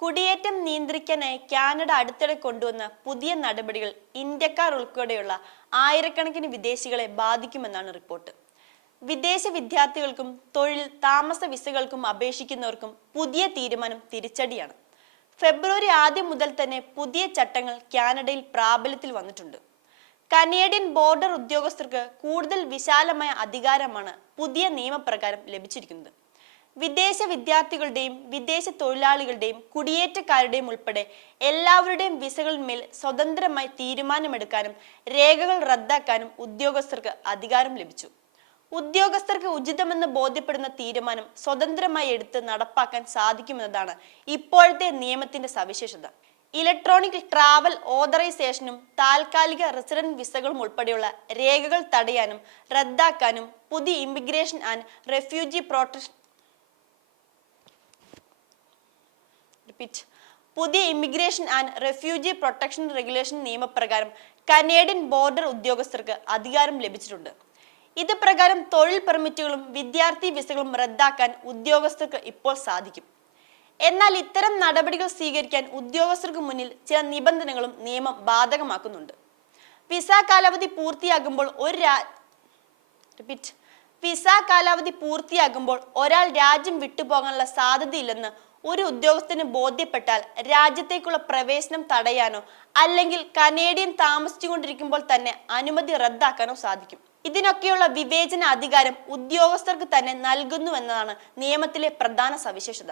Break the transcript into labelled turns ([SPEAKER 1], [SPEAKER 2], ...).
[SPEAKER 1] കുടിയേറ്റം നിയന്ത്രിക്കാനായി കാനഡ അടുത്തിടെ കൊണ്ടുവന്ന പുതിയ നടപടികൾ ഇന്ത്യക്കാർ ഉൾപ്പെടെയുള്ള ആയിരക്കണക്കിന് വിദേശികളെ ബാധിക്കുമെന്നാണ് റിപ്പോർട്ട്. വിദേശ വിദ്യാർത്ഥികൾക്കും തൊഴിൽ താമസ വിസകൾക്കും അപേക്ഷിക്കുന്നവർക്കും പുതിയ തീരുമാനം തിരിച്ചടിയാണ്. ഫെബ്രുവരി ആദ്യം മുതൽ തന്നെ പുതിയ ചട്ടങ്ങൾ കാനഡയിൽ പ്രാബല്യത്തിൽ വന്നിട്ടുണ്ട്. കനേഡിയൻ ബോർഡർ ഉദ്യോഗസ്ഥർക്ക് കൂടുതൽ വിശാലമായ അധികാരമാണ് പുതിയ നിയമപ്രകാരം ലഭിച്ചിരിക്കുന്നത്. വിദേശ വിദ്യാർത്ഥികളുടെയും വിദേശ തൊഴിലാളികളുടെയും കുടിയേറ്റക്കാരുടെയും ഉൾപ്പെടെ എല്ലാവരുടെയും വിസകളിന്മേൽ സ്വതന്ത്രമായി തീരുമാനമെടുക്കാനും രേഖകൾ റദ്ദാക്കാനും ഉദ്യോഗസ്ഥർക്ക് അധികാരം ലഭിച്ചു. ഉദ്യോഗസ്ഥർക്ക് ഉചിതമെന്ന് ബോധ്യപ്പെടുന്ന തീരുമാനം സ്വതന്ത്രമായി എടുത്ത് നടപ്പാക്കാൻ സാധിക്കുമെന്നതാണ് ഇപ്പോഴത്തെ നിയമത്തിന്റെ സവിശേഷത. ഇലക്ട്രോണിക് ട്രാവൽ ഓതറൈസേഷനും താൽക്കാലിക റെസിഡന്റ് വിസകളും ഉൾപ്പെടെയുള്ള രേഖകൾ തടയാനും റദ്ദാക്കാനും പുതിയ immigration and refugee protection repeat പുതിയ immigration and refugee protection regulation നിയമപ്രകാരം കനേഡിയൻ ബോർഡർ ഉദ്യോഗസ്ഥർക്ക് അധികാരം ലഭിച്ചിട്ടുണ്ട്. ഇത് പ്രകാരം തൊഴിൽ പെർമിറ്റുകളും വിദ്യാർത്ഥി വിസകളും റദ്ദാക്കാൻ ഉദ്യോഗസ്ഥർക്ക് ഇപ്പോൾ സാധിക്കും. എന്നാൽ ഇത്തരം നടപടികൾ സ്വീകരിക്കാൻ ഉദ്യോഗസ്ഥർക്ക് മുന്നിൽ ചില നിബന്ധനകളും നിയമം ബാധകമാക്കുന്നുണ്ട്. വിസ കാലാവധി പൂർത്തിയാകുമ്പോൾ ഒരു റിപ്പീറ്റ് വിസ കാലാവധി പൂർത്തിയാകുമ്പോൾ ഒരാൾ രാജ്യം വിട്ടുപോകാനുള്ള സാധ്യതയില്ലെന്ന് ഒരു ഉദ്യോഗസ്ഥന് ബോധ്യപ്പെട്ടാൽ രാജ്യത്തേക്കുള്ള പ്രവേശനം തടയാനോ അല്ലെങ്കിൽ കനേഡിയൻ താമസിച്ചുകൊണ്ടിരിക്കുമ്പോൾ തന്നെ അനുമതി റദ്ദാക്കാനോ സാധിക്കും. ഇതിനൊക്കെയുള്ള വിവേചന അധികാരം ഉദ്യോഗസ്ഥർക്ക് തന്നെ നൽകുന്നുവെന്നതാണ് നിയമത്തിലെ പ്രധാന സവിശേഷത.